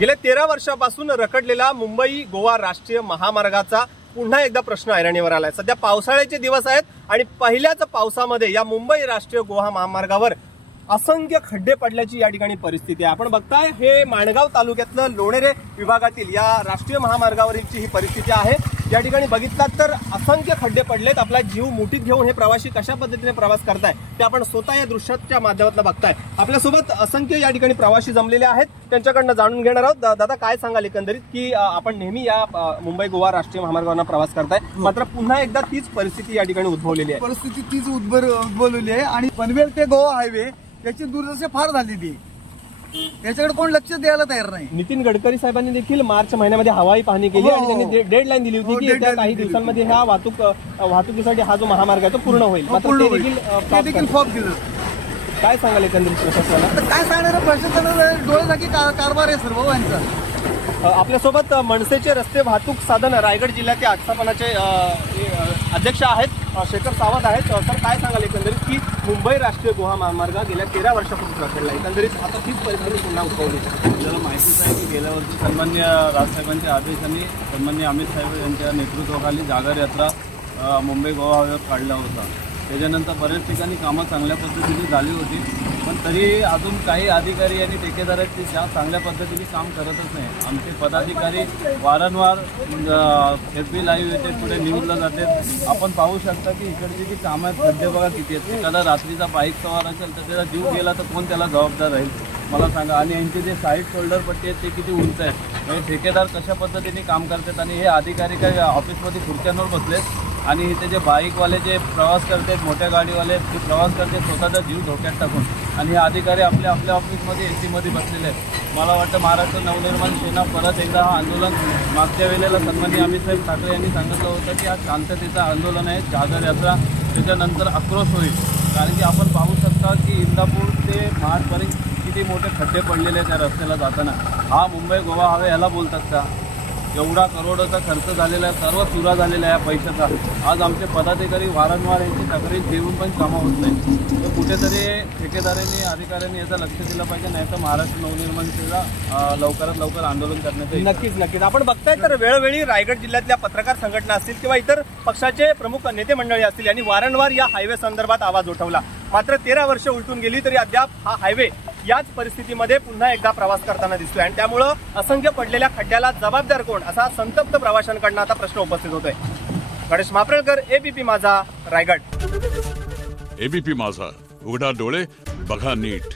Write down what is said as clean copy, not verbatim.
गेल्या 13 वर्षापासून रखडलेला मुंबई गोवा राष्ट्रीय महामार्गाचा पुन्हा एकदा प्रश्न ऐरणीवर आलाय। सध्या पावसाळ्याचे दिवस आहेत आणि पहिल्याच पावसामध्ये या मुंबई राष्ट्रीय गोवा महामार्गावर असंख्य खड्डे पडल्याची या ठिकाणी परिस्थिती आहे। आपण बघताय हे माणगाव तालुक्यातलं लोणेरे विभागातील या राष्ट्रीय महामार्गावरील ही परिस्थिती आहे। या ठिकाणी बघितलात तर असंख्य खड्डे पडलेत। आपला जीव मुठीत घेऊन हे प्रवासी कशा पद्धतीने प्रवास करताय ते आपण स्वतः या दृश्याच्या माध्यमातून बघताय। आपल्यासोबत असंख्य या ठिकाणी प्रवासी जमलेले आहेत, त्यांच्याकडनं जाणून घेणार आहोत। दादा, काय सांगाल एकंदरीत की आपण नेहमी या मुंबई गोवा राष्ट्रीय महामार्गावर प्रवास करताय, मात्र पुन्हा एकदा तीच परिस्थिती या ठिकाणी उद्भवलेली आहे। परिस्थिती तीच उद्भवलेली आहे आणि पनवेल ते गोवा हायवे याची दुर्दशा फार झालेली आहे। याच्याकडे कोण लक्ष द्यायला तयार नाही। नितीन गडकरी साहेबांनी देखील मार्च महिन्यामध्ये हवाई पाहणी केली आणि त्यांनी डेडलाईन दिली होती की येत्या काही दिवसांमध्ये ह्या वाहतुकीसाठी हा जो महामार्ग आहे तो पूर्ण होईल, मात्र ते देखील फॉर्म दिलं। काय सांगाल एकंदरीत प्रशासनाला? काय सांगणार, प्रशासनाला डोळ्यासाठी कारभार आहे सर्व यांचा। आपल्यासोबत मनसेचे रस्ते वाहतूक साधन रायगड जिल्ह्याचे आस्थापनाचे अध्यक्ष आहेत शेखर सावंत आहेत। सर, काय सांगाल एकंदरीत की मुंबई राष्ट्रीय गोवा महामार्ग गेल्या 13 वर्षापासून रखडला, एकंदरीत आता तीच परिस्थिती पुन्हा उद्भवली? आपल्याला माहितीच आहे की गेल्या वर्षी सन्मान्य राजसाहेबांच्या आदेशाने सन्मान्य अमित साहेब यांच्या नेतृत्वाखाली जागर यात्रा मुंबई गोवा हायवेवर काढला होता। त्याच्यानंतर बऱ्याच ठिकाणी कामं चांगल्या पद्धतीने झाली होती, पण तरी अजून काही अधिकारी आणि ठेकेदार आहेत ते चांगल्या पद्धतीने काम करतच नाही। आमचे पदाधिकारी वारंवार FB लाईव्ह येते, पुढे न्यूजला जाते। आपण पाहू शकता की इकडची जी कामं आहेत, खड्डे बघा किती आहेत। एखादा रात्रीचा बाईक सवार असेल तर त्याचा जीव गेला तर कोण त्याला जबाबदार राहील मला सांगा। आणि यांचे जे साईड शोल्डर पट्टी आहेत ते किती उंच आहेत, म्हणजे ठेकेदार कशा पद्धतीने काम करतात आणि हे अधिकारी काय ऑफिसमध्ये खुर्च्यांवर बसलेत आणि इथे जे बाईकवाले जे प्रवास करतात, मोठ्या गाडीवाले ते प्रवास करतात स्वतःचा जीव धोक्यात टाकून, आणि हे अधिकारी आपल्या ऑफिसमध्ये AC मध्ये बसलेले आहेत। मला वाटतं महाराष्ट्र नवनिर्माण सेना परत एकदा हा आंदोलन मागच्या वेळेला सन्माननीय अमित साहेब ठाकरे यांनी सांगितलं होतं की आज शांततेचं आंदोलन आहे, जागर यात्रा, त्याच्यानंतर आक्रोश होईल। कारण की आपण पाहू शकता की इंदापूर ते महाडपर्यंत किती मोठे खड्डे पडलेले आहेत त्या रस्त्याला जाताना। हा मुंबई गोवा हायवे याला बोलतात का? एवढा करोडोचा खर्च झालेला आहे, सर्व चुरा झालेला आहे पैशाचा। आज आमचे पदाधिकारी वारंवार यांची तक्रारी देऊन पण कामं होत नाही। तर कुठेतरी ठेकेदारांनी अधिकाऱ्यांनी याचं लक्ष दिलं पाहिजे, नाही तर महाराष्ट्र नवनिर्माण सेना लवकरात लवकर आंदोलन करण्यात येईल। नक्कीच आपण बघताय तर वेळोवेळी रायगड जिल्ह्यातल्या पत्रकार संघटना असतील किंवा इतर पक्षाचे प्रमुख नेते मंडळी असतील यांनी वारंवार या हायवे संदर्भात आवाज उठवला, मात्र 13 वर्ष उलटून गेली तरी अद्याप हा हायवे याच परिस्थितीमध्ये पुन्हा एकदा प्रवास करताना दिसतोय। आणि त्यामुळं असंख्य पडलेल्या खड्ड्याला जबाबदार कोण असा संतप्त प्रवाशांकडून आता प्रश्न उपस्थित होतोय। गणेश मापरेळकर, ABP माझा, रायगड। ABP माझा, उघडा डोळे बघा नीट।